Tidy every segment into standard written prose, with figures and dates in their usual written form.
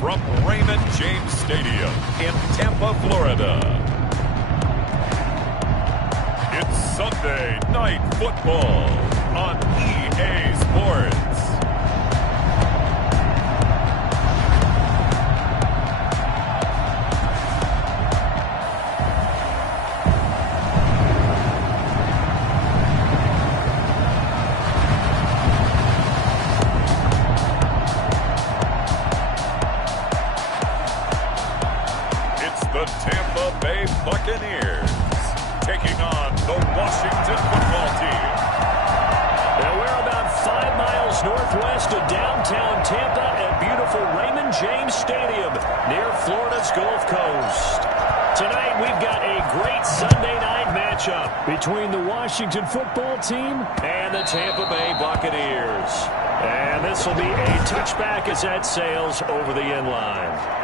from Raymond James Stadium in Tampa, Florida. It's Sunday Night Football on EA Sports. The Tampa Bay Buccaneers taking on the Washington football team. Now we're about 5 miles northwest of downtown Tampa at beautiful Raymond James Stadium near Florida's Gulf Coast. Tonight we've got a great Sunday night matchup between the Washington football team and the Tampa Bay Buccaneers. And this will be a touchback as that sails over the end line.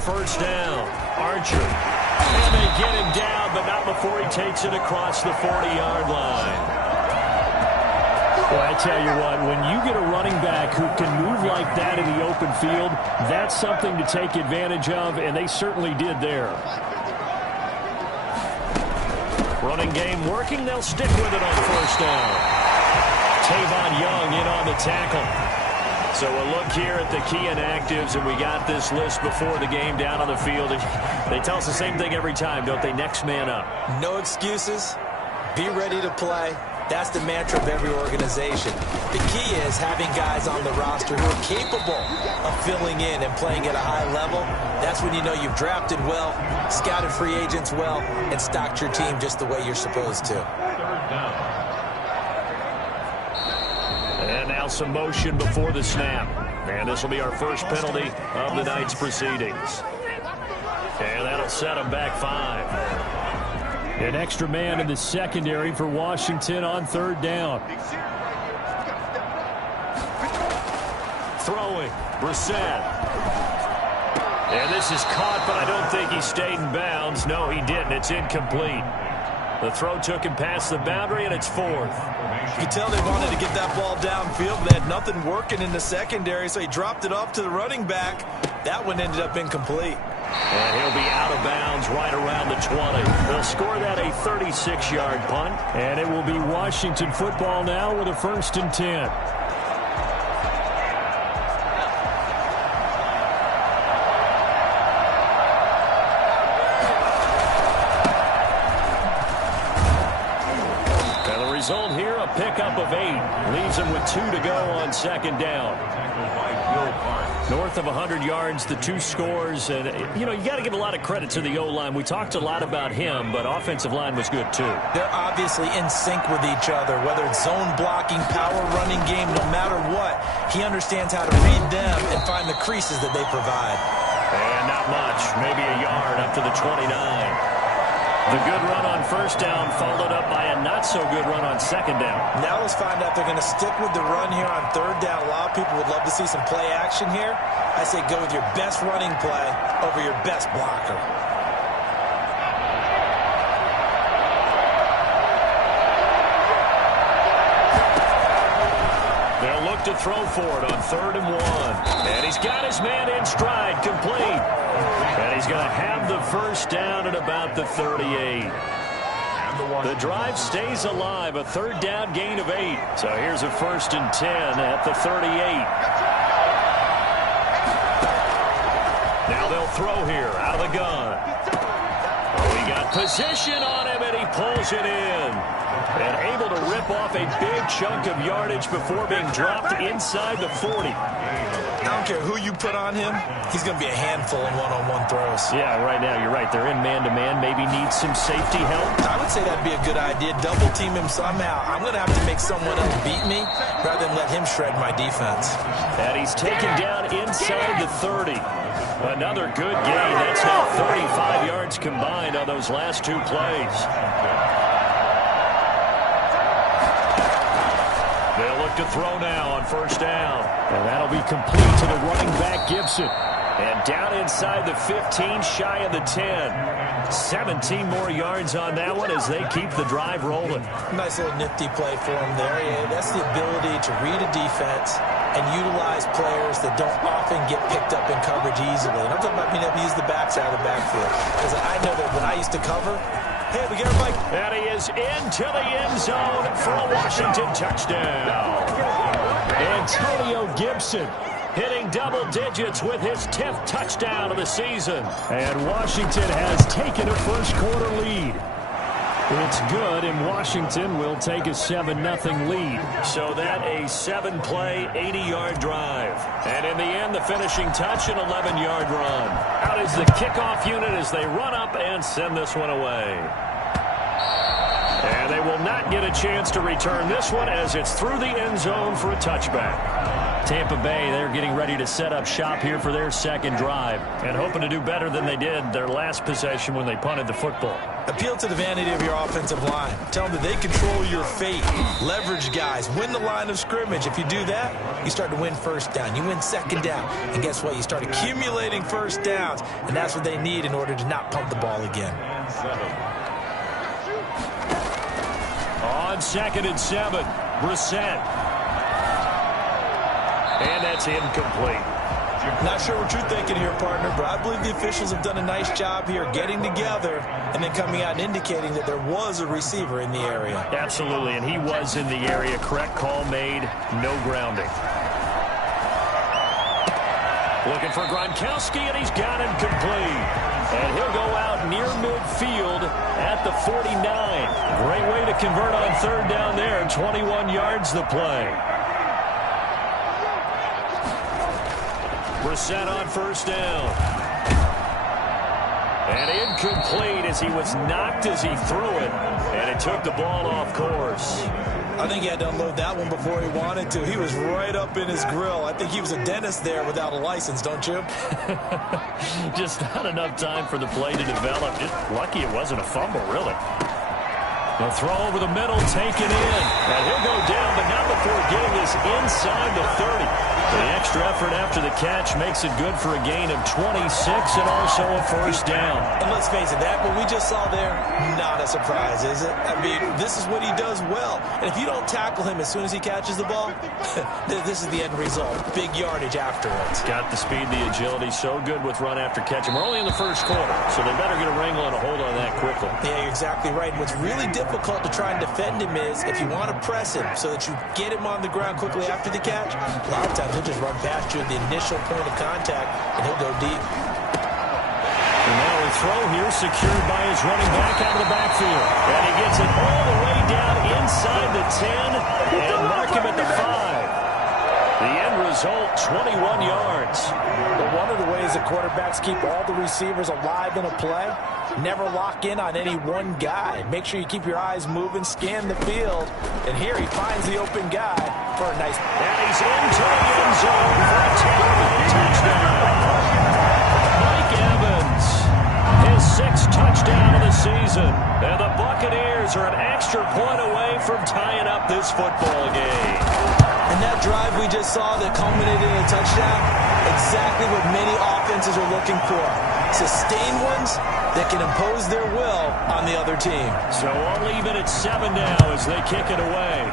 First down, Archer. And they get him down, but not before he takes it across the 40-yard line. Well, I tell you what, when you get a running back who can move like that in the open field, that's something to take advantage of, and they certainly did there. Running game working, they'll stick with it on first down. Tavon Young in on the tackle. So we'll look here at the key inactives, and we got this list before the game down on the field. They tell us the same thing every time, don't they? Next man up. No excuses. Be ready to play. That's the mantra of every organization. The key is having guys on the roster who are capable of filling in and playing at a high level. That's when you know you've drafted well, scouted free agents well, and stocked your team just the way you're supposed to. Third down. And now some motion before the snap. And this will be our first penalty of the night's proceedings. And that'll set them back 5. An extra man in the secondary for Washington on third down. Throwing, Brissett. And this is caught, but I don't think he stayed in bounds. No, he didn't. It's incomplete. The throw took him past the boundary, and it's 4th. You can tell they wanted to get that ball downfield, but they had nothing working in the secondary, so he dropped it off to the running back. That one ended up incomplete. And he'll be out of bounds right around the 20. They'll score that a 36-yard punt, and it will be Washington football now with a 1st and 10. Result here, a pickup of 8. Leaves him with 2 to go on second down. North of 100 yards, the 2 scores. And, you know, you got to give a lot of credit to the O-line. We talked a lot about him, but offensive line was good, too. They're obviously in sync with each other, whether it's zone blocking, power running game, no matter what. He understands how to read them and find the creases that they provide. And not much, maybe a yard up to the 29. The good run on first down followed up by a not-so-good run on second down. Now let's find out if they're going to stick with the run here on third down. A lot of people would love to see some play action here. I say go with your best running play over your best blocker. They'll look to throw for it on 3rd and 1. And he's got his man in stride, complete. And he's going to have the first down at about the 38. The drive stays alive, a 3rd down gain of 8. So here's a 1st and 10 at the 38. Now they'll throw here out of the gun. Oh, he got position on him, and he pulls it in. And able to rip off a big chunk of yardage before being dropped inside the 40. I don't care who you put on him, he's going to be a handful in one-on-one throws. Yeah, right now, you're right. They're in man-to-man. Maybe need some safety help. I would say that'd be a good idea. Double team him somehow. I'm going to have to make someone else beat me rather than let him shred my defense. And he's taken down inside the 30. Another good gain. That's now 35 yards combined on those last two plays. They'll look to throw now on first down. And that'll be complete to the running back, Gibson. And down inside the 15, shy of the 10. 17 more yards on that one as they keep the drive rolling. Nice little nifty play for him there. Yeah, that's the ability to read a defense and utilize players that don't often get picked up in coverage easily. And I'm talking about being able to use the backside of the backfield. Because I know that when I used to cover, hey, we got Mike. And he is into the end zone for a Washington touchdown. Antonio Gibson hitting double digits with his 10th touchdown of the season. And Washington has taken a first-quarter lead. It's good, and Washington will take a 7-0 lead. So that a 7-play, 80-yard drive. And in the end, the finishing touch, an 11-yard run. Out is the kickoff unit as they run up and send this one away. And they will not get a chance to return this one as it's through the end zone for a touchback. Tampa Bay, they're getting ready to set up shop here for their second drive. And hoping to do better than they did their last possession when they punted the football. Appeal to the vanity of your offensive line. Tell them that they control your fate. Leverage guys. Win the line of scrimmage. If you do that, you start to win first down. You win second down. And guess what? You start accumulating first downs. And that's what they need in order to not pump the ball again. On 2nd and 7, Brissett. And that's incomplete. Not sure what you're thinking here, partner, but I believe the officials have done a nice job here getting together and then coming out and indicating that there was a receiver in the area. Absolutely, and he was in the area. Correct call made, no grounding. Looking for Gronkowski, and he's got him complete. And he'll go out near midfield at the 49. Great way to convert on third down there. 21 yards the play. Brissett on first down. And incomplete as he was knocked as he threw it. And it took the ball off course. I think he had to unload that one before he wanted to. He was right up in his grill. I think he was a dentist there without a license, don't you? Just not enough time for the play to develop. Just lucky it wasn't a fumble, really. The throw over the middle, taken in. And he'll go down, but not before getting this inside the 30. The extra effort after the catch makes it good for a gain of 26 and also a first down. And let's face it, that what we just saw there, not a surprise, is it? I mean, this is what he does well. And if you don't tackle him as soon as he catches the ball, this is the end result. Big yardage afterwards. Got the speed, the agility, so good with run after catch. And we're only in the first quarter, so they better get a wrangle and a hold on that quickly. Yeah, you're exactly right. What's really difficult to try and defend him is if you want to press him so that you get him on the ground quickly after the catch, a lot of times he'll just run past you at the initial point of contact, and he'll go deep. And now a throw here secured by his running back out of the backfield. And he gets it all the way down inside the 10 and mark him at the 5. The end result, 21 yards. But one of the ways the quarterbacks keep all the receivers alive in a play, never lock in on any one guy. Make sure you keep your eyes moving, scan the field. And here he finds the open guy for a nice... And he's into the end zone for a Tampa Bay touchdown. Mike Evans, his 6th touchdown of the season. And the Buccaneers are an extra point away from tying up this football game. And that drive we just saw that culminated in a touchdown, exactly what many offenses are looking for. Sustained ones that can impose their will on the other team. So we'll leave it at 7 now as they kick it away.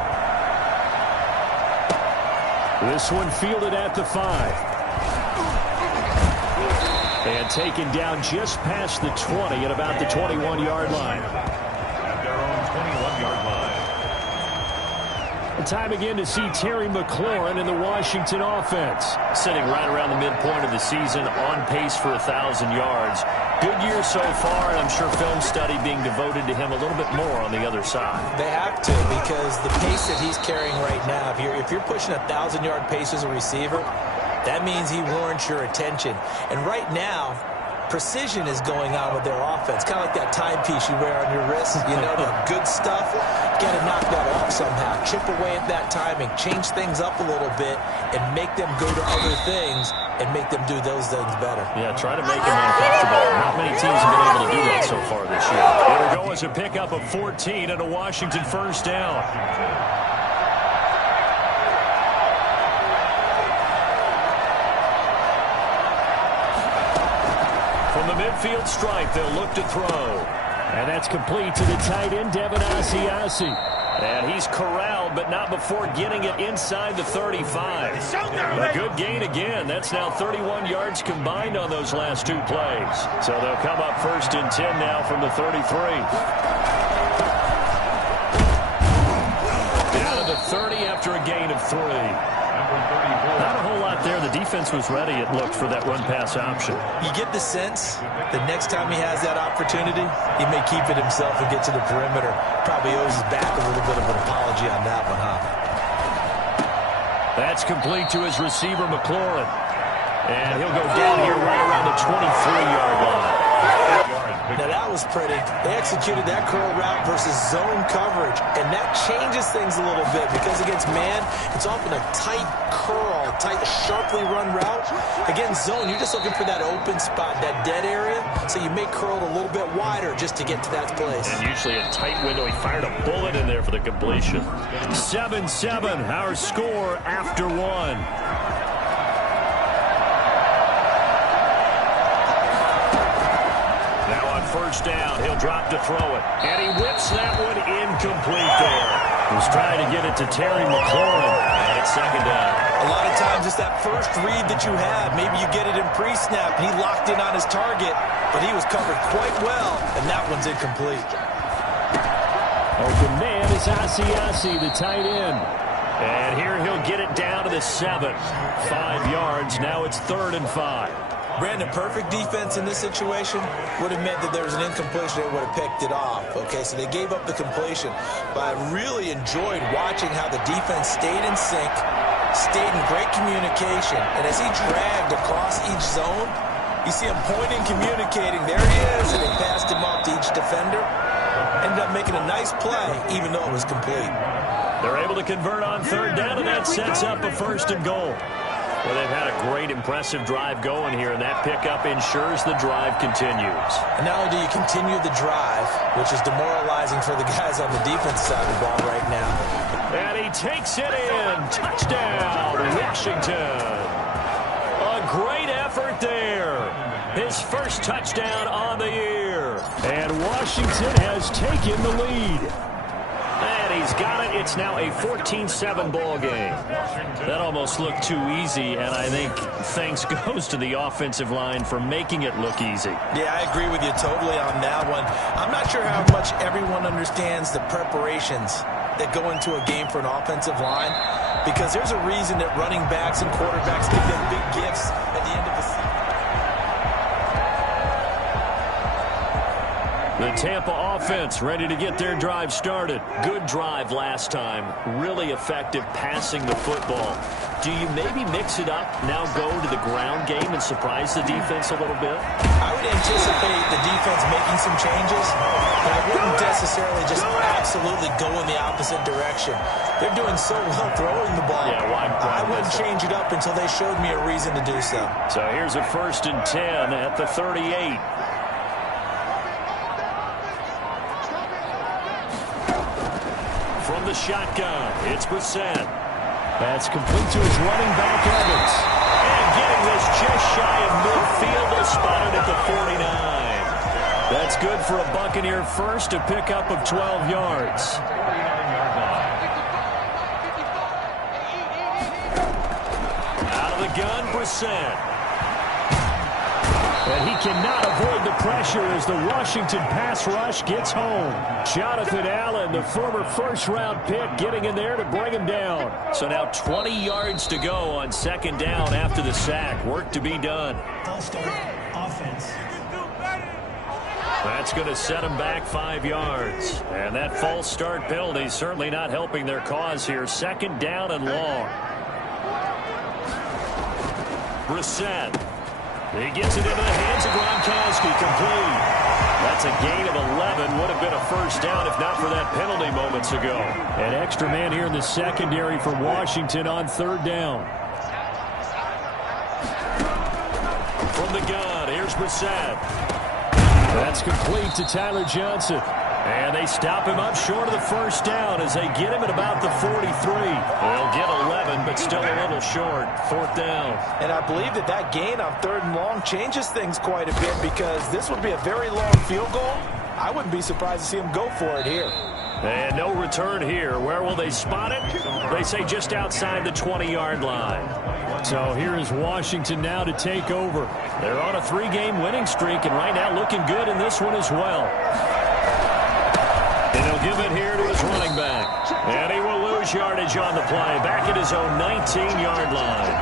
This one fielded at the 5. And taken down just past the 20 at about the 21-yard line. At their own 21-yard line. Time again to see Terry McLaurin in the Washington offense. Sitting right around the midpoint of the season, on pace for 1,000 yards. Good year so far, and I'm sure film study being devoted to him a little bit more on the other side. They have to, because the pace that he's carrying right now, if you're pushing 1,000-yard pace as a receiver, that means he warrants your attention. And right now, precision is going on with their offense. Kind of like that timepiece you wear on your wrist. You know, the good stuff. Got to knock that off somehow. Chip away at that timing. Change things up a little bit and make them go to other things and make them do those things better. Yeah, try to make them uncomfortable. Not many teams have been able to do that so far this year. It'll go as a pickup of 14 and a Washington first down. From the midfield stripe, they'll look to throw. And that's complete to the tight end, Devin Asiasi. And he's corralled, but not before getting it inside the 35. A good gain again. That's now 31 yards combined on those last two plays. So they'll come up first and 10 now from the 33. Down to the 30 after a gain of 3. Not a whole lot there. The defense was ready, it looked, for that run-pass option. You get the sense the next time he has that opportunity, he may keep it himself and get to the perimeter. Probably owes his back a little bit of an apology on that one, huh? That's complete to his receiver, McLaurin. And he'll go down here right around the 23-yard line. Now that was pretty. They executed that curl route versus zone coverage, and that changes things a little bit because against man, it's often a tight curl, tight, sharply run route. Against zone, you're just looking for that open spot, that dead area, so you may curl it a little bit wider just to get to that place. And usually a tight window. He fired a bullet in there for the completion. 7-7, our score after 1. First down, he'll drop to throw it. And he whips that one incomplete there. He's trying to get it to Terry McLaurin. And it's second down. A lot of times it's that first read that you have. Maybe you get it in pre-snap, and he locked in on his target, but he was covered quite well, and that one's incomplete. Open man is Asiasi, the tight end. And here he'll get it down to the 7. 5 yards. Now it's 3rd and 5. Brandon, perfect defense in this situation would have meant that there was an incompletion. They would have picked it off. Okay, so they gave up the completion. But I really enjoyed watching how the defense stayed in sync, stayed in great communication. And as he dragged across each zone, you see him pointing, communicating. There he is, and they passed him off to each defender. Ended up making a nice play, even though it was complete. They're able to convert on 3rd down, and that sets up a 1st and goal. Well, they've had a great, impressive drive going here, and that pickup ensures the drive continues. And not only do you continue the drive, which is demoralizing for the guys on the defense side of the ball right now. And he takes it in. Touchdown, Washington. A great effort there. His first touchdown on the year. And Washington has taken the lead. And he's got it. It's now a 14-7 ball game. That almost looked too easy, and I think thanks goes to the offensive line for making it look easy. Yeah, I agree with you totally on that one. I'm not sure how much everyone understands the preparations that go into a game for an offensive line, because there's a reason that running backs and quarterbacks give them big gifts at the end of the season. The Tampa offense ready to get their drive started. Good drive last time. Really effective passing the football. Do you maybe mix it up, now go to the ground game and surprise the defense a little bit? I would anticipate the defense making some changes, but I wouldn't necessarily just absolutely go in the opposite direction. They're doing so well throwing the ball. Yeah, I wouldn't change it up until they showed me a reason to do so. So here's a 1st and 10 at the 38. From the shotgun, it's Brissett. That's complete to his running back, Evans. And getting this just shy of midfield, they'll spot it at the 49. That's good for a Buccaneer first, a pickup of 12 yards. Out of the gun, Brissett. And he cannot avoid the pressure as the Washington pass rush gets home. Jonathan Allen, the former first-round pick, getting in there to bring him down. So now 20 yards to go on 2nd down after the sack. Work to be done. Offense. That's going to set him back 5 yards. And that false start penalty certainly not helping their cause here. 2nd down and long. Brissett He gets it into the hands of Gronkowski, complete. That's a gain of 11. Would have been a first down if not for that penalty moments ago. An extra man here in the secondary for Washington on third down. From the gun, here's Brissett. That's complete to Tyler Johnson. And they stop him up short of the first down as they get him at about the 43. They'll get 11, but still a little short. Fourth down. And I believe that gain on third and long changes things quite a bit because this would be a very long field goal. I wouldn't be surprised to see him go for it here. And no return here. Where will they spot it? They say just outside the 20-yard line. So here is Washington now to take over. They're on a 3-game winning streak and right now looking good in this one as well. And he'll give it here to his running back. And he will lose yardage on the play. Back at his own 19-yard line.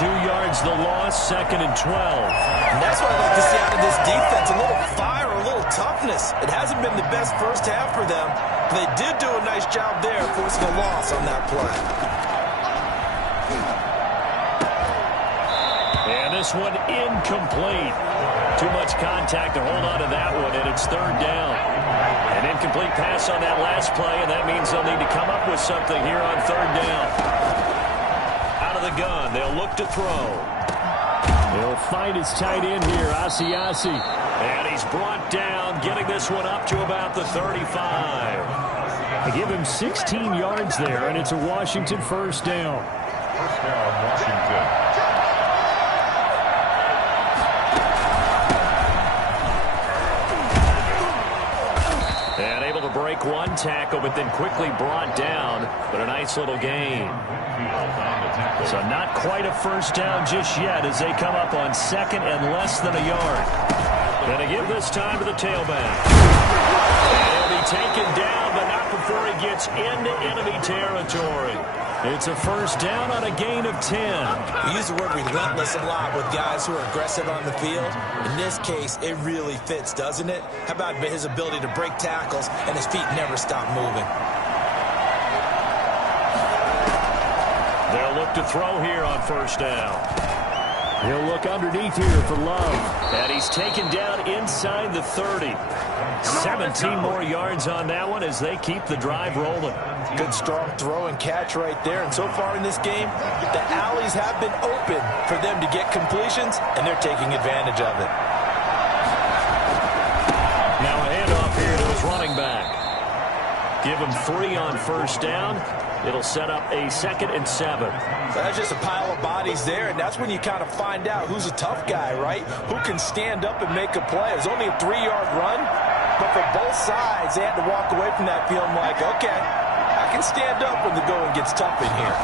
2 yards the loss, 2nd and 12. And that's what I like to see out of this defense. A little fire, a little toughness. It hasn't been the best first half for them. But they did do a nice job there forcing a loss on that play. And this one incomplete. Too much contact to hold on to that one, and it's third down. An incomplete pass on that last play, and that means they'll need to come up with something here on third down. Out of the gun, they'll look to throw. He'll find his tight end here, Asiasi. And he's brought down, getting this one up to about the 35. They give him 16 yards there, and it's a Washington first down. First down, Washington. Break one tackle, but then quickly brought down. But a nice little gain. So not quite a first down just yet as they come up on 2nd and less than a yard. Going to give this time to the tailback. And he'll be taken down, but not before he gets into enemy territory. It's a first down on a gain of 10. We use the word relentless a lot with guys who are aggressive on the field. In this case, it really fits, doesn't it? How about his ability to break tackles and his feet never stop moving? They'll look to throw here on first down. He'll look underneath here for Love. And he's taken down inside the 30. 17 more yards on that one as they keep the drive rolling. Good strong throw and catch right there. And so far in this game, the alleys have been open for them to get completions, and they're taking advantage of it. Now a handoff here to his running back. Give him 3 on first down. It'll set up a 2nd and 7. That's just a pile of bodies there, and that's when you kind of find out who's a tough guy, right? Who can stand up and make a play. It was only a 3-yard run, but for both sides, they had to walk away from that field like, okay, I can stand up when the going gets tough in here.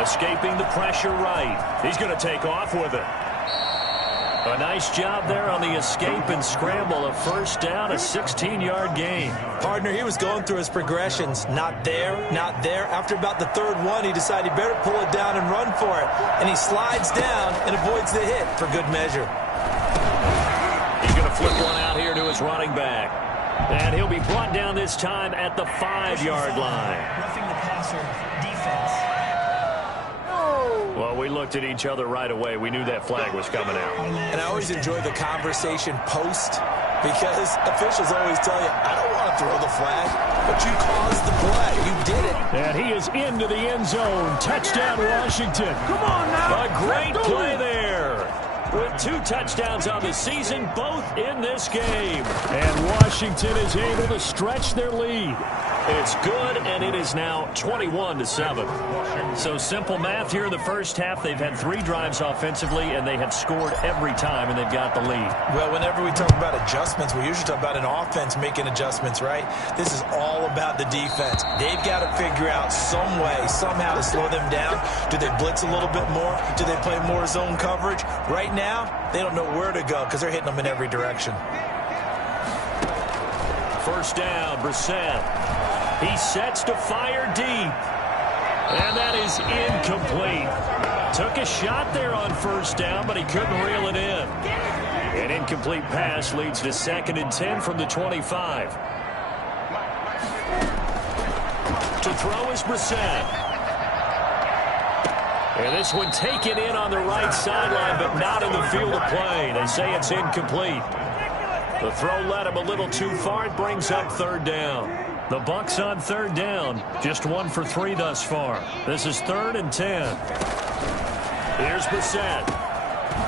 Escaping the pressure right. He's going to take off with it. A nice job there on the escape and scramble. A first down, a 16-yard gain. Partner, he was going through his progressions. Not there, not there. After about the 3rd one, he decided he better pull it down and run for it. And he slides down and avoids the hit for good measure. He's going to flip one out here to his running back. And he'll be brought down this time at the 5-yard line. Roughing the passer, defense. Well, we looked at each other right away. We knew that flag was coming out. And I always enjoy the conversation post because officials always tell you, I don't want to throw the flag, but you caused the play. You did it. And he is into the end zone. Touchdown, Washington. Come on now. A great play there. With 2 touchdowns on the season, both in this game. And Washington is able to stretch their lead. It's good, and it is now 21-7. So simple math here in the first half. They've had 3 drives offensively, and they have scored every time, and they've got the lead. Well, whenever we talk about adjustments, we usually talk about an offense making adjustments, right? This is all about the defense. They've got to figure out some way, somehow to slow them down. Do they blitz a little bit more? Do they play more zone coverage? Right now, they don't know where to go because they're hitting them in every direction. First down, Brissett. He sets to fire deep. And that is incomplete. Took a shot there on first down, but he couldn't reel it in. An incomplete pass leads to 2nd and 10 from the 25. To throw is Brissett. And this one taken in on the right sideline, but not in the field of play. They say it's incomplete. The throw led him a little too far. It brings up third down. The Bucs on third down. Just 1 for 3 thus far. This is 3rd and 10. Here's Brissett.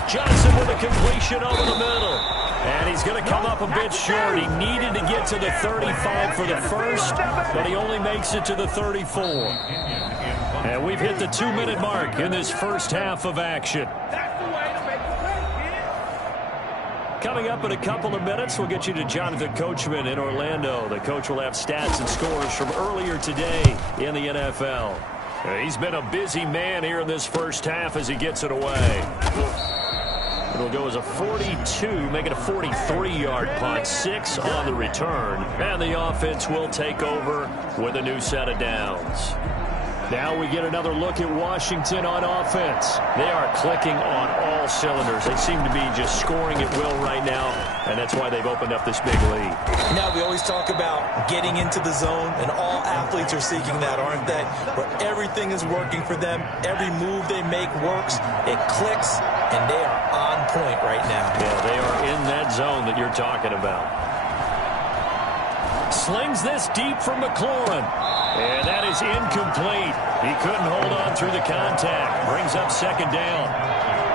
Johnson with a completion over the middle. And he's going to come up a bit short. He needed to get to the 35 for the first, but he only makes it to the 34. And we've hit the 2-minute mark in this first half of action. Coming up in a couple of minutes, we'll get you to Jonathan Coachman in Orlando. The coach will have stats and scores from earlier today in the NFL. He's been a busy man here in this first half as he gets it away. It'll go as a 42, make it a 43-yard punt, 6 on the return. And the offense will take over with a new set of downs. Now we get another look at Washington on offense. They are clicking on all cylinders. They seem to be just scoring at will right now, and that's why they've opened up this big lead. Now, we always talk about getting into the zone, and all athletes are seeking that, aren't they? Where everything is working for them. Every move they make works. It clicks, and they are on point right now. Yeah, they are in that zone that you're talking about. Slings this deep from McLaurin. And that is incomplete. He couldn't hold on through the contact. Brings up second down.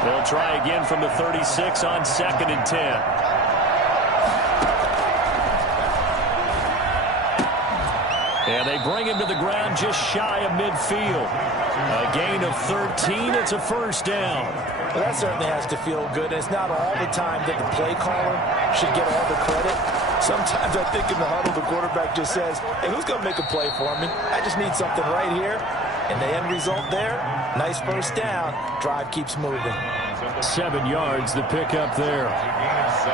They'll try again from the 36 on 2nd and 10. And they bring him to the ground just shy of midfield. A gain of 13. It's a first down. Well, that certainly has to feel good. It's not all the time that the play caller should get all the credit. Sometimes I think in the huddle, the quarterback just says, hey, who's going to make a play for me? I just need something right here. And the end result there, nice first down. Drive keeps moving. 7 yards, the pickup there. Gain of 7.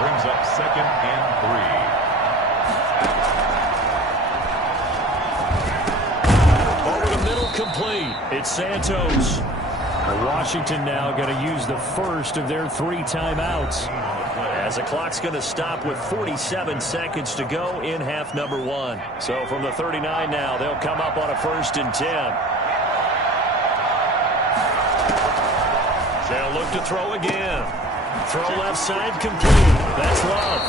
Brings up 2nd and 3. Over the middle, complete. It's Santos. Washington now going to use the first of their 3 timeouts. As the clock's going to stop with 47 seconds to go in half number 1. So from the 39 now, they'll come up on a 1st and 10. They'll look to throw again. Throw left side complete. That's Love.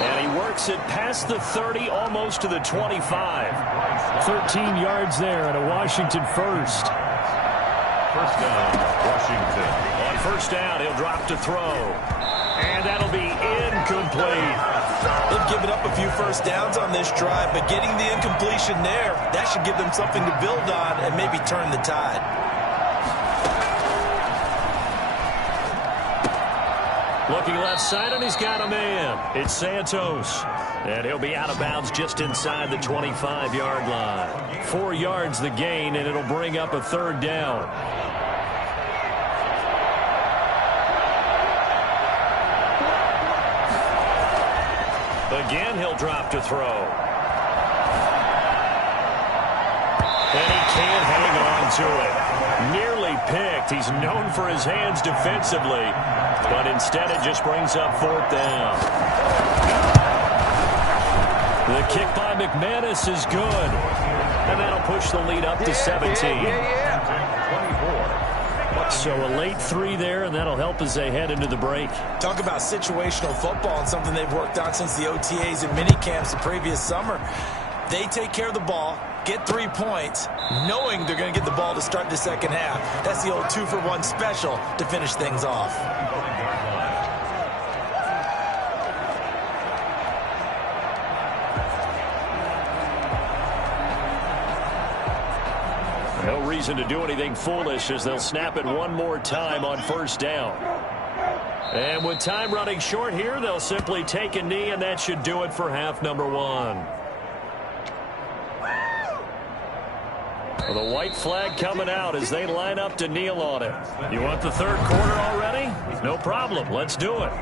And he works it past the 30, almost to the 25. 13 yards there and a Washington first. First down, Washington. On first down, he'll drop to throw. And that'll be incomplete. They've given up a few first downs on this drive, but getting the incompletion there, that should give them something to build on and maybe turn the tide. Looking left side, and he's got a man. It's Santos. And he'll be out of bounds just inside the 25-yard line. 4 yards the gain, and it'll bring up a 3rd down. Again, he'll drop to throw. And he can't hang on to it. Nearly picked. He's known for his hands defensively, but instead it just brings up 4th down. The kick by McManus is good. And that'll push the lead up to 17. So a late 3 there, and that'll help as they head into the break. Talk about situational football and something they've worked on since the OTAs and mini camps the previous summer. They take care of the ball, get 3 points, knowing they're going to get the ball to start the second half. That's the old 2-for-1 special to finish things off. No reason to do anything foolish as they'll snap it one more time on first down. And with time running short here, they'll simply take a knee, and that should do it for half number 1. Well, the white flag coming out as they line up to kneel on it. You want the 3rd quarter already? No problem. Let's do it.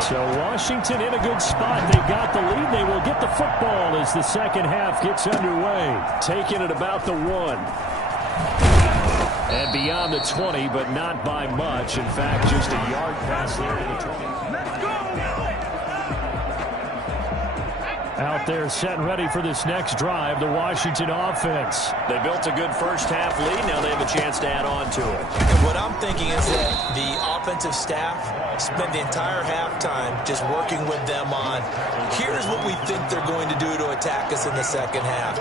So Washington in a good spot. They've got the lead. They will get the football as the second half gets underway. Taking it about the 1. And beyond the 20, but not by much. In fact, just a yard pass there to the 20. Out out there set and ready for this next drive, the Washington offense. They built a good first half lead. Now they have a chance to add on to it. And what I'm thinking is that the offensive staff spent the entire halftime just working with them on, here's what we think they're going to do to attack us in the second half.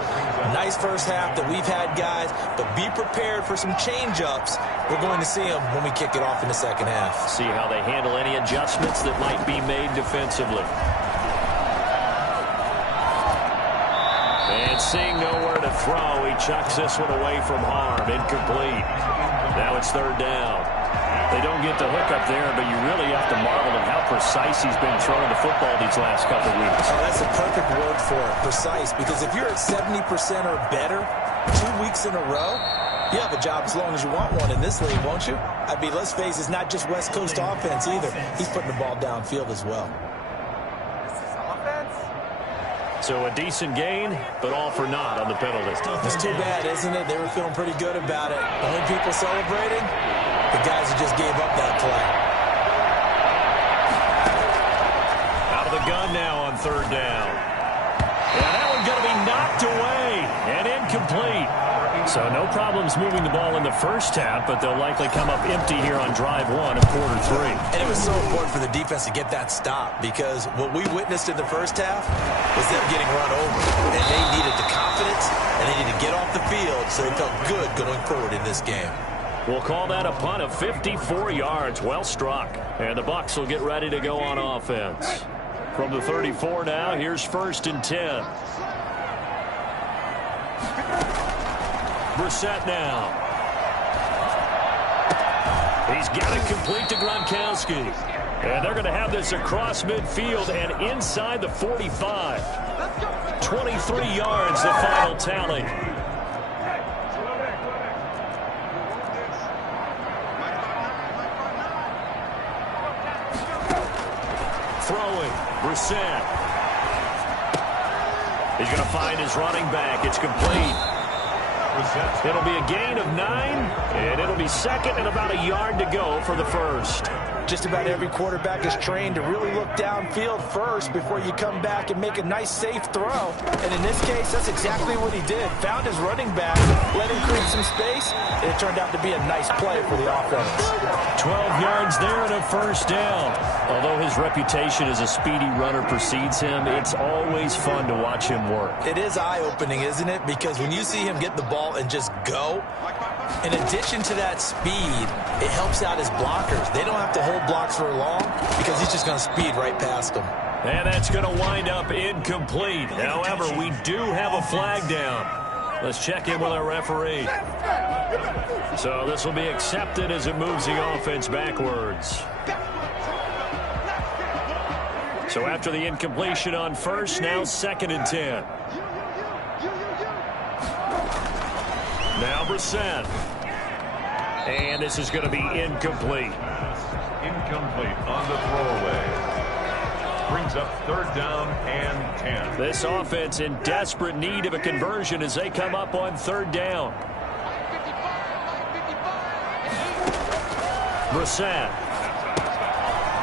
Nice first half that we've had, guys, but be prepared for some change-ups. We're going to see them when we kick it off in the second half. See how they handle any adjustments that might be made defensively. And seeing nowhere to throw, he chucks this one away from harm. Incomplete. Now it's third down. They don't get the hook up there, but you really have to marvel at how precise he's been throwing the football these last couple of weeks. Oh, that's a perfect word for it, precise, because if you're at 70% or better 2 weeks in a row, you have a job as long as you want one in this league, won't you? I mean, let's face it, it's not just West Coast offense either. He's putting the ball downfield as well. So a decent gain, but all for naught on the penalty. It's too bad, isn't it? They were feeling pretty good about it. The only people celebrating, the guys who just gave up that play. Out of the gun now on third down. And that one going to be knocked away and incomplete. So no problems moving the ball in the first half, but they'll likely come up empty here on drive one of quarter three. And it was so important for the defense to get that stop, because what we witnessed in the first half was them getting run over. And they needed the confidence, and they needed to get off the field, so they felt good going forward in this game. We'll call that a punt of 54 yards. Well struck. And the Bucs will get ready to go on offense. From the 34 now, here's 1st and 10. Brissett now. He's got it complete to Gronkowski. And they're going to have this across midfield and inside the 45. 23 yards, the final tally. Throwing, Brissett. He's going to find his running back. It's complete. It'll be a gain of 9, and it'll be second and about a yard to go for the first. Just about every quarterback is trained to really look downfield first before you come back and make a nice, safe throw. And in this case, that's exactly what he did. Found his running back, let him create some space, and it turned out to be a nice play for the offense. 12 yards there and a first down. Although his reputation as a speedy runner precedes him, it's always fun to watch him work. It is eye-opening, isn't it? Because when you see him get the ball and just go, in addition to that speed, it helps out his blockers. They don't have to hold blocks for long because he's just going to speed right past them. And that's going to wind up incomplete. However, we do have a flag down. Let's check in with our referee. So this will be accepted as it moves the offense backwards. So after the incompletion on first, now 2nd and 10. Now Brissett. And this is going to be incomplete. Incomplete on the throwaway. Brings up 3rd down and 10. This offense in desperate need of a conversion as they come up on 3rd down. Brissett.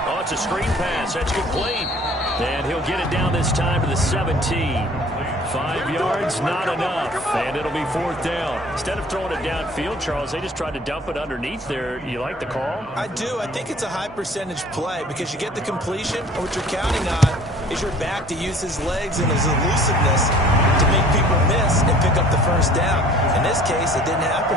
Oh, it's a screen pass. That's complete. And he'll get it down this time to the 17. 5 yards, not enough. And it'll be 4th down. Instead of throwing it downfield, Charles, they just tried to dump it underneath there. You like the call? I do. I think it's a high percentage play because you get the completion, and what you're counting on is your back to use his legs and his elusiveness to make people miss and pick up the first down. In this case, it didn't happen.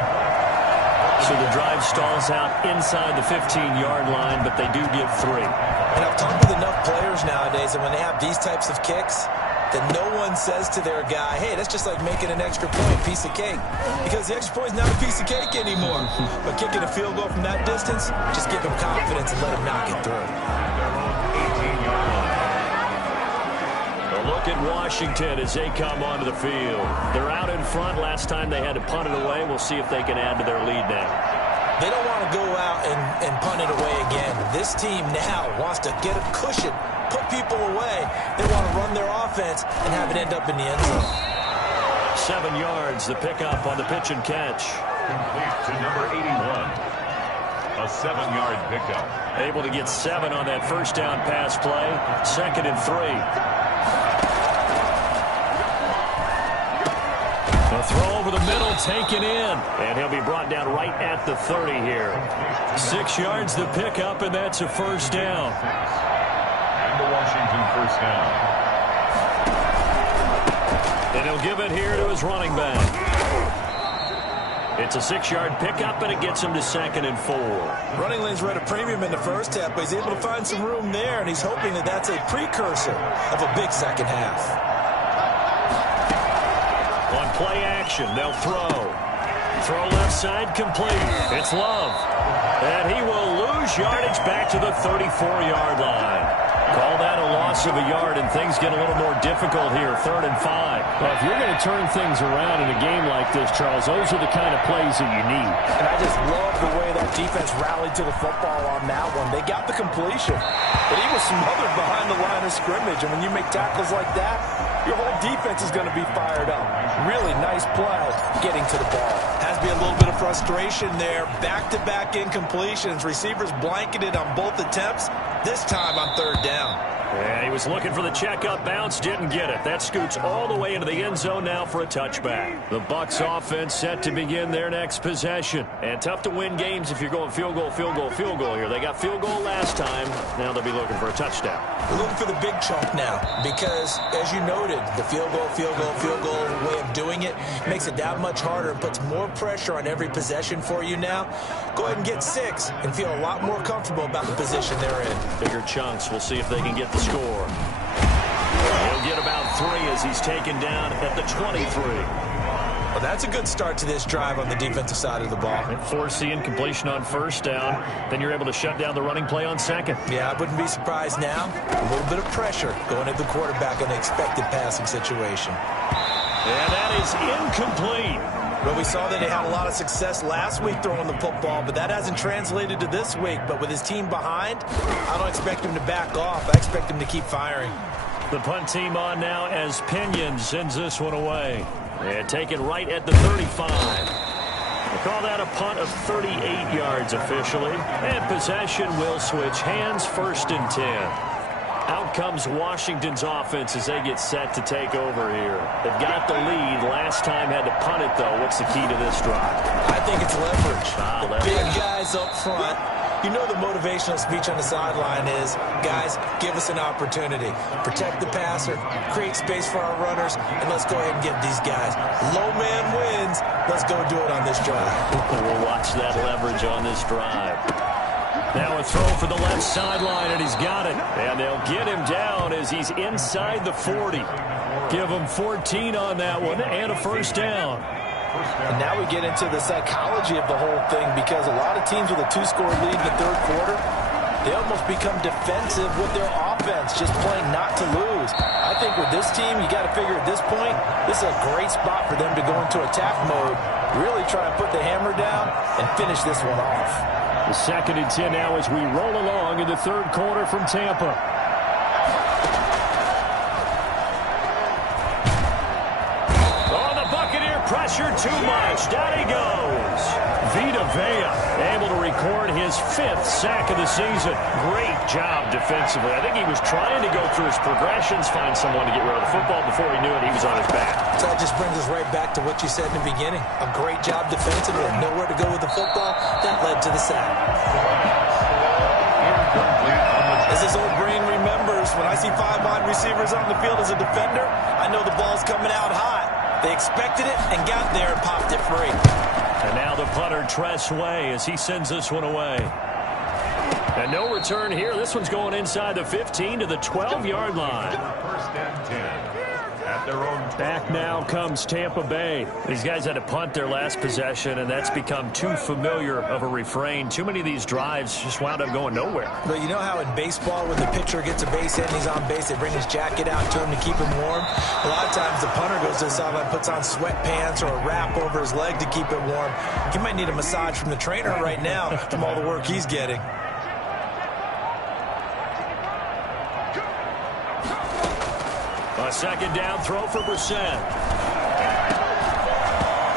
So the drive stalls out inside the 15-yard line, but they do get 3. And I've talked with enough players nowadays, and when they have these types of kicks, that no one says to their guy, hey, that's just like making an extra point, piece of cake. Because the extra point is not a piece of cake anymore. But kicking a field goal from that distance, just give him confidence and let him knock it through. A look at Washington as they come onto the field. They're out in front. Last time they had to punt it away. We'll see if they can add to their lead now. They don't want to go out and punt it away again. This team now wants to get a cushion, put people away. They want to run their offense and have it end up in the end zone. 7 yards, the pickup on the pitch and catch. Complete to number 81. A 7-yard pickup. Able to get 7 on that first down pass play. 2nd and 3. A throw over the middle taken in. And he'll be brought down right at the 30 here. 6 yards the pickup, and that's a first down. And the Washington first down. And he'll give it here to his running back. It's a 6-yard pickup, and it gets him to 2nd and 4. Running lanes were at a premium in the first half, but he's able to find some room there, and he's hoping that that's a precursor of a big second half. On play action, they'll throw. Throw left side complete. It's Love. And he will lose yardage back to the 34-yard line. Call that a loss of a yard, and things get a little more difficult here, 3rd and 5. Well, if you're going to turn things around in a game like this, Charles, those are the kind of plays that you need. And I just love the way that defense rallied to the football on that one. They got the completion, but he was smothered behind the line of scrimmage. And when you make tackles like that, your whole defense is going to be fired up. Really nice play getting to the ball. Has to be a little bit of frustration there. Back-to-back incompletions. Receivers blanketed on both attempts. This time on 3rd down. Yeah, he was looking for the check-up bounce, didn't get it. That scoots all the way into the end zone now for a touchback. The Bucs offense set to begin their next possession. And tough to win games if you're going field goal, field goal, field goal here. They got field goal last time. Now they'll be looking for a touchdown. We're looking for the big chunk now because, as you noted, the field goal way of doing it makes it that much harder and puts more pressure on every possession for you now. Go ahead and get 6 and feel a lot more comfortable about the position they're in. Bigger chunks. We'll see if they can get the score. He'll get about 3 as he's taken down at the 23. Well, that's a good start to this drive on the defensive side of the ball. Force the incompletion on 1st down. Then you're able to shut down the running play on 2nd. Yeah, I wouldn't be surprised now. A little bit of pressure going at the quarterback in an expected passing situation. And that is incomplete. Well, we saw that he had a lot of success last week throwing the football, but that hasn't translated to this week. But with his team behind, I don't expect him to back off. I expect him to keep firing. The punt team on now as Pinion sends this one away. And taken right at the 35. We'll call that a punt of 38 yards officially. And possession will switch hands, 1st and 10. Out comes Washington's offense as they get set to take over here. They've got the lead. Last time had to punt it, though. What's the key to this drive? I think it's leverage. Leverage. Big guys up front. You know the motivational speech on the sideline is, guys, give us an opportunity. Protect the passer, create space for our runners, and let's go ahead and get these guys. Low man wins. Let's go do it on this drive. We'll watch that leverage on this drive. Now a throw for the left sideline, and he's got it. And they'll get him down as he's inside the 40. Give him 14 on that one and a 1st down. And now we get into the psychology of the whole thing because a lot of teams with a 2-score lead in the 3rd quarter, they almost become defensive with their offense, just playing not to lose. I think with this team, you got to figure at this point, this is a great spot for them to go into attack mode, really try and put the hammer down and finish this one off. The 2nd and 10 now as we roll along in the 3rd quarter from Tampa. Oh, the Buccaneer pressure too much. Down he goes. Vita Vea able to record his 5th sack of the season. Great job defensively. I think he was trying to go through his progressions, find someone to get rid of the football. Before he knew it, he was on his back. So that just brings us right back to what you said in the beginning. A great job defensively, nowhere to go with the football. That led to the sack. As his old brain remembers, when I see 5 wide receivers on the field as a defender, I know the ball's coming out hot. They expected it and got there and popped it free. And now the punter, Tress Way, as he sends this one away. And no return here. This one's going inside the 15 to the 12-yard line. 1st and 10. At their own. Back now comes Tampa Bay. These guys had to punt their last possession, and that's become too familiar of a refrain. Too many of these drives just wound up going nowhere. But you know how in baseball, when the pitcher gets a base hit and he's on base, they bring his jacket out to him to keep him warm? A lot of times the punter goes to the sideline, puts on sweatpants or a wrap over his leg to keep it warm. He might need a massage from the trainer right now from all the work he's getting. A 2nd down throw for Brissett.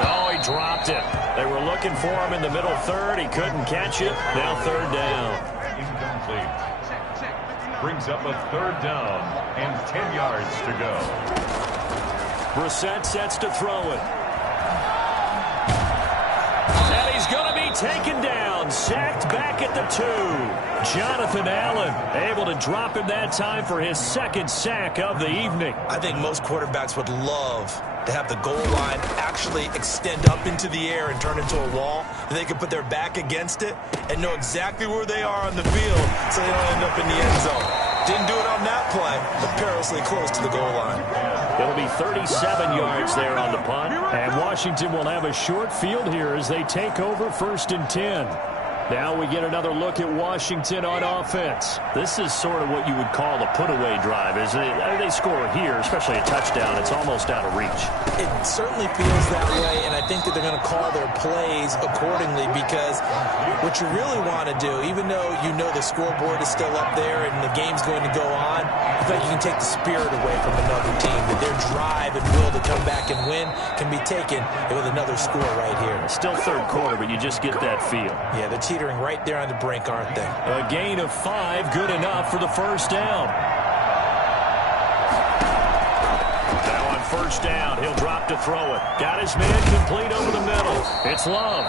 Oh, he dropped it. They were looking for him in the middle 3rd. He couldn't catch it. Now 3rd down. Incomplete. Brings up a 3rd down and 10 yards to go. Brissett sets to throw it. taken down, sacked back at the 2. Jonathan Allen able to drop him that time for his second sack of the evening. I think most quarterbacks would love to have the goal line actually extend up into the air and turn into a wall. They can put their back against it and know exactly where they are on the field so they don't end up in the end zone. Didn't do it on that play, but perilously close to the goal line. It'll be 37 yards there on the punt. And Washington will have a short field here as they take over 1st and 10. Now we get another look at Washington on offense. This is sort of what you would call a put-away drive, isn't it? I mean, they score here, especially a touchdown. It's almost out of reach. It certainly feels that way, and I think that they're going to call their plays accordingly because what you really want to do, even though you know the scoreboard is still up there and the game's going to go on, I think you can take the spirit away from another team, that their drive and will to come back and win can be taken with another score right here. Still third quarter, but you just get that feel. Yeah, they're teetering right there on the brink, aren't they? A gain of 5, good enough for the first down. Now on first down, he'll drop to throw it. Got his man complete over the middle. It's Love.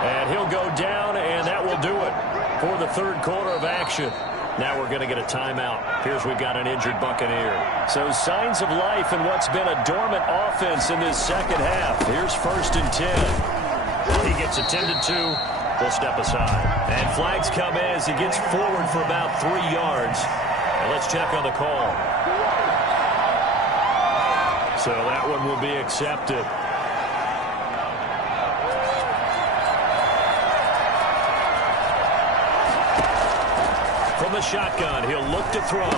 And he'll go down, and that will do it for the third quarter of action. Now we're going to get a timeout. Here's we've got an injured Buccaneer. So signs of life in what's been a dormant offense in this second half. Here's 1st and 10. He gets attended to. We'll step aside. And flags come in as he gets forward for about 3 yards. And let's check on the call. So that one will be accepted. From the shotgun, he'll look to throw.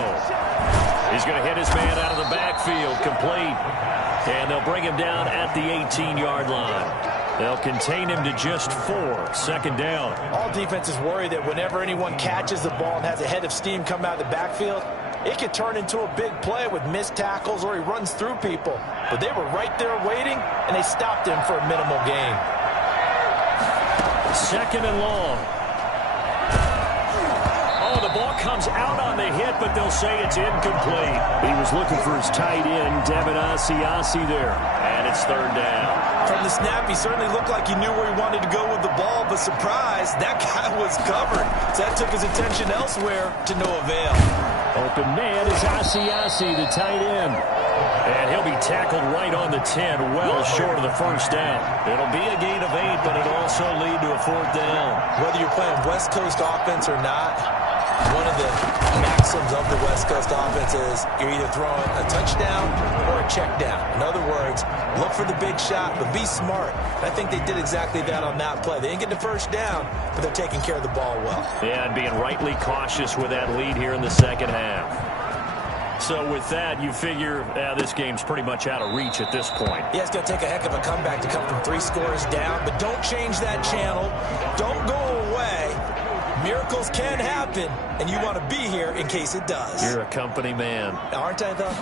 He's going to hit his man out of the backfield, complete. And they'll bring him down at the 18-yard line. They'll contain him to just 4, 2nd down. All defenses worry that whenever anyone catches the ball and has a head of steam come out of the backfield, it could turn into a big play with missed tackles or he runs through people. But they were right there waiting, and they stopped him for a minimal gain. 2nd and long. Oh, the ball comes out on the hit, but they'll say it's incomplete. He was looking for his tight end, Devin Asiasi there. And it's 3rd down. From the snap, he certainly looked like he knew where he wanted to go with the ball, but surprise, that guy was covered. So that took his attention elsewhere to no avail. Open man is Asiasi, the tight end. And he'll be tackled right on the 10, well short of the first down. It'll be a gain of 8, but it'll also lead to a 4th down. Whether you're playing West Coast offense or not, one of the maxims of the West Coast offense is you're either throwing a touchdown or a check down. In other words, look for the big shot, but be smart. And I think they did exactly that on that play. They didn't get the first down, but they're taking care of the ball well. Yeah, and being rightly cautious with that lead here in the second half. So with that, you figure this game's pretty much out of reach at this point. Yeah, it's going to take a heck of a comeback to come from 3 scores down, but don't change that channel. Don't go away. Miracles can happen, and you want to be here in case it does. You're a company man. Aren't I, though?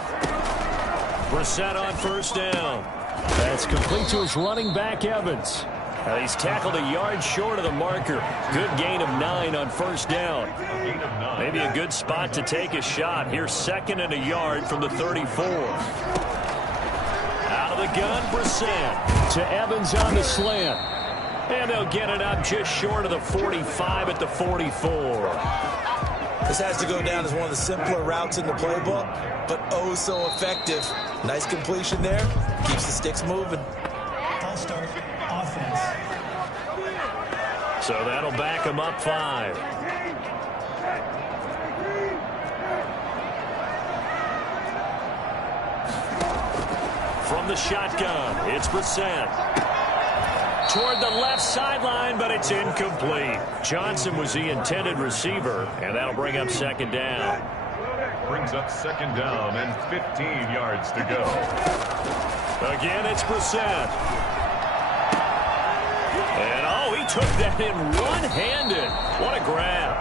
Brissett on first down. That's complete to his running back, Evans. He's tackled a yard short of the marker. Good gain of 9 on first down. Maybe a good spot to take a shot. Here's 2nd and a yard from the 34. Out of the gun, Brissett. To Evans on the slant. And they'll get it up just short of the 45 at the 44. This has to go down as one of the simpler routes in the playbook, but oh so effective. Nice completion there. Keeps the sticks moving. False start, offense. So that'll back them up 5. From the shotgun, it's Brissett. Toward the left sideline, but it's incomplete. Johnson was the intended receiver, and that'll bring up 2nd down. Brings up 2nd down and 15 yards to go. Again, it's Brissett. And, oh, he took that in one-handed. What a grab.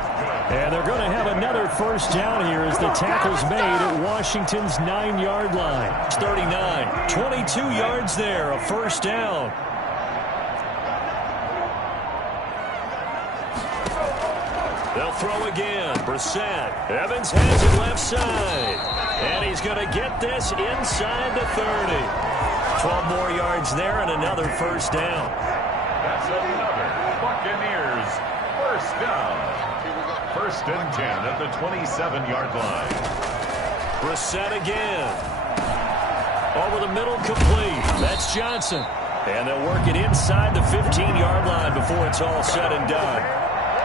And they're going to have another first down here as the tackle's made at Washington's 9-yard line. It's 39. 22 yards there, a first down. They'll throw again. Brissett. Evans has it left side. And he's going to get this inside the 30. 12 more yards there and another first down. That's another Buccaneers first down. First and 10 at the 27-yard line. Brissett again. Over the middle, complete. That's Johnson. And they'll work it inside the 15-yard line before it's all said and done.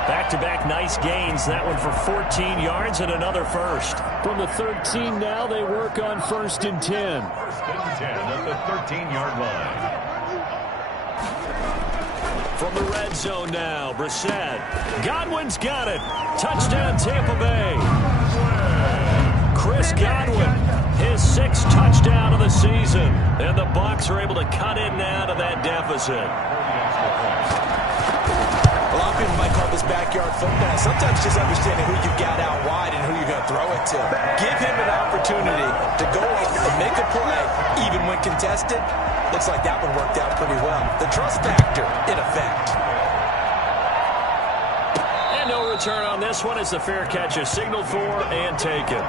Back-to-back nice gains. That one for 14 yards and another first. From the 13 now, they work on first and 10. First and 10 at the 13-yard line. From the red zone now, Brissett. Godwin's got it. Touchdown, Tampa Bay. Chris Godwin, his 6th touchdown of the season. And the Bucs are able to cut in now to that deficit. A lot of people might call this backyard football. Sometimes just understanding who you got out wide and who you're going to throw it to. Give him an opportunity to go up and make a play, even when contested. Looks like that one worked out pretty well. The trust factor, in effect. And no return on this one as the fair catch is signaled for and taken.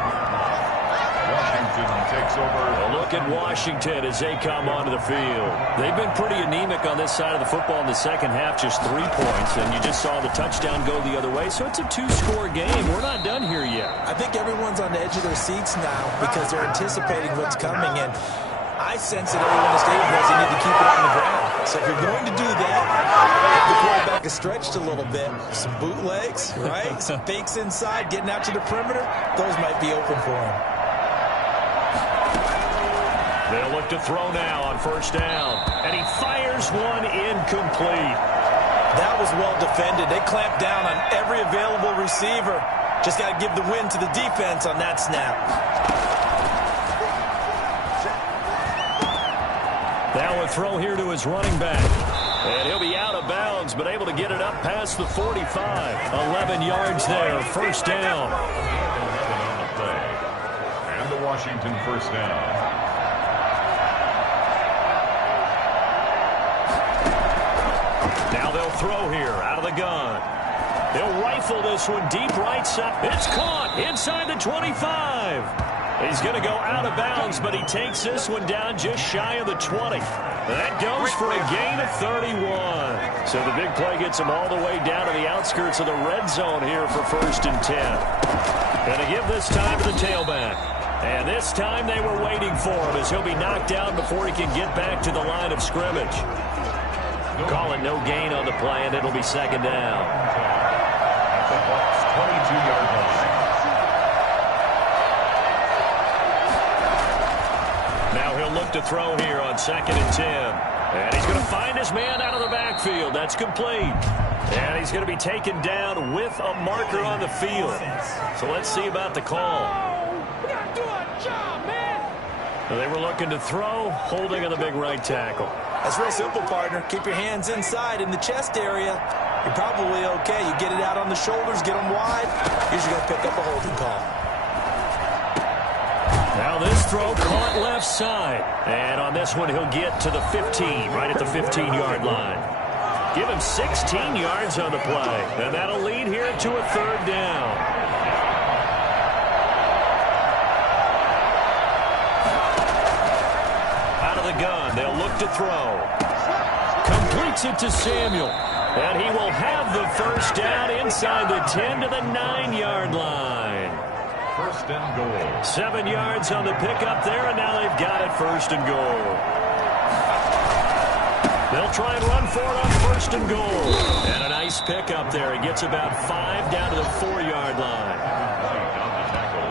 Washington takes over. A look at Washington as they come onto the field. They've been pretty anemic on this side of the football in the second half, just 3 points, and you just saw the touchdown go the other way, so it's a 2-score game. We're not done here yet. I think everyone's on the edge of their seats now because they're anticipating what's coming, and I sense that everyone in the stadium knows they need to keep it on the ground. So if you're going to do that, the quarterback is stretched a little bit. Some bootlegs, right? Some fakes inside, getting out to the perimeter. Those might be open for him. They'll look to throw now on first down. And he fires one incomplete. That was well defended. They clamped down on every available receiver. Just got to give the win to the defense on that snap. Now a throw here to his running back. And he'll be out of bounds, but able to get it up past the 45. 11 yards there, first down. 11 on the play. And the Washington first down. Now they'll throw here out of the gun. They'll rifle this one deep right side. It's caught inside the 25. He's going to go out of bounds, but he takes this one down just shy of the 20. That goes for a gain of 31. So the big play gets him all the way down to the outskirts of the red zone here for first and 10. Going to give this time to the tailback. And this time they were waiting for him as he'll be knocked down before he can get back to the line of scrimmage. Call it no gain on the play, and it'll be second down. At the Bucs' 22-yard line. Now he'll look to throw here on second and 10. And he's going to find his man out of the backfield. That's complete. And he's going to be taken down with a marker on the field. So let's see about the call. We got to do our job, man. They were looking to throw, holding on the big right tackle. That's real simple, partner. Keep your hands inside in the chest area. You're probably okay. You get it out on the shoulders, get them wide. Usually going to pick up a holding call. Now this throw caught left side. And on this one, he'll get to the 15, right at the 15-yard line. Give him 16 yards on the play. And that'll lead here to a third down. Out of the gun, they'll look to throw. Completes it to Samuel. And he will have the first down inside the 10 to the 9-yard line. First and goal. 7 yards on the pickup there, and now they've got it first and goal. They'll try and run for it on first and goal. And a nice pickup there. He gets about 5 down to the 4-yard line. On the tackle.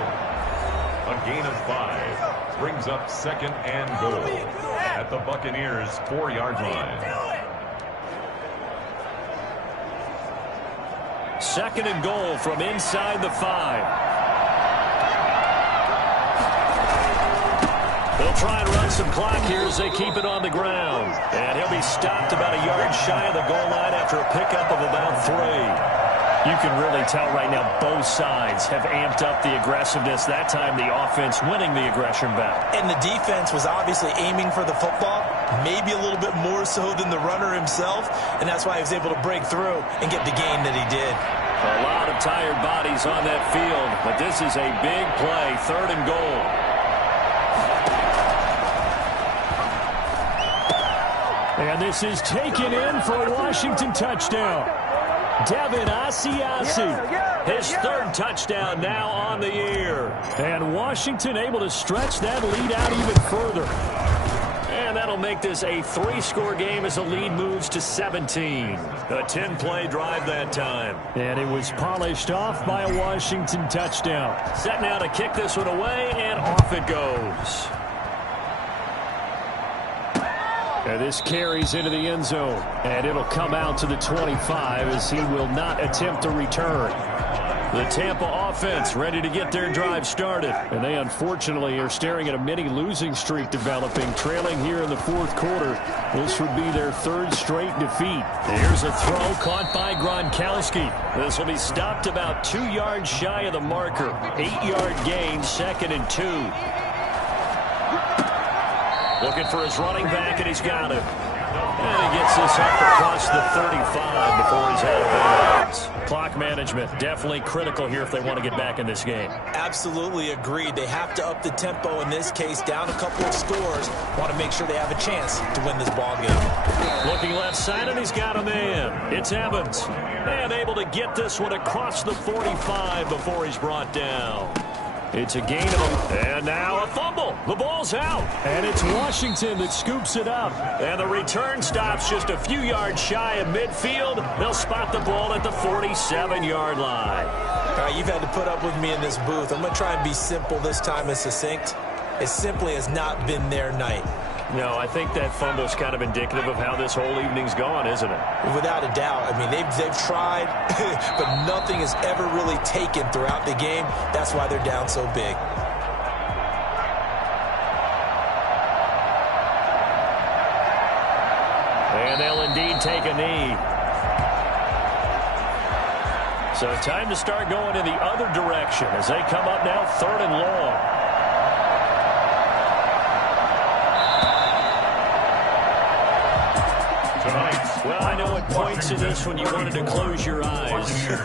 A gain of 5 brings up second and goal at the Buccaneers' 4-yard line. Second and goal from inside the 5. They'll try and run some clock here as they keep it on the ground. And he'll be stopped about a yard shy of the goal line after a pickup of about 3. You can really tell right now both sides have amped up the aggressiveness. That time the offense winning the aggression battle. And the defense was obviously aiming for the football, maybe a little bit more so than the runner himself, and that's why he was able to break through and get the gain that he did. A lot of tired bodies on that field, but this is a big play, third and goal. And this is taken in for a Washington touchdown. Devin Asiasi. His third touchdown now on the year. And Washington able to stretch that lead out even further. And that'll make this a 3-score game as the lead moves to 17. A 10-play drive that time. And it was polished off by a Washington touchdown. Set now to kick this one away, and off it goes. And this carries into the end zone. And it'll come out to the 25 as he will not attempt a return. The Tampa offense ready to get their drive started. And they unfortunately are staring at a mini losing streak developing, trailing here in the fourth quarter. This would be their third straight defeat. Here's a throw caught by Gronkowski. This will be stopped about 2 yards shy of the marker. 8-yard gain, 2nd and 2. Looking for his running back, and he's got him. And he gets this up across the 35 before he's out of bounds. Clock management definitely critical here if they want to get back in this game. Absolutely agreed. They have to up the tempo in this case, down a couple of scores. Want to make sure they have a chance to win this ball game. Looking left side, and he's got a man. It's Evans. And able to get this one across the 45 before he's brought down. It's a gain of and now a fumble. The ball's out. And it's Washington that scoops it up. And the return stops just a few yards shy of midfield. They'll spot the ball at the 47-yard line. All right, you've had to put up with me in this booth. I'm going to try and be simple this time and succinct. It simply has not been their night. No, I think that fumble's kind of indicative of how this whole evening's gone, isn't it? Without a doubt. I mean, they've tried, but nothing has ever really taken throughout the game. That's why they're down so big. And they'll indeed take a knee. So time to start going in the other direction as they come up now 3rd and long. Well, I know at points in this when you wanted to close your eyes.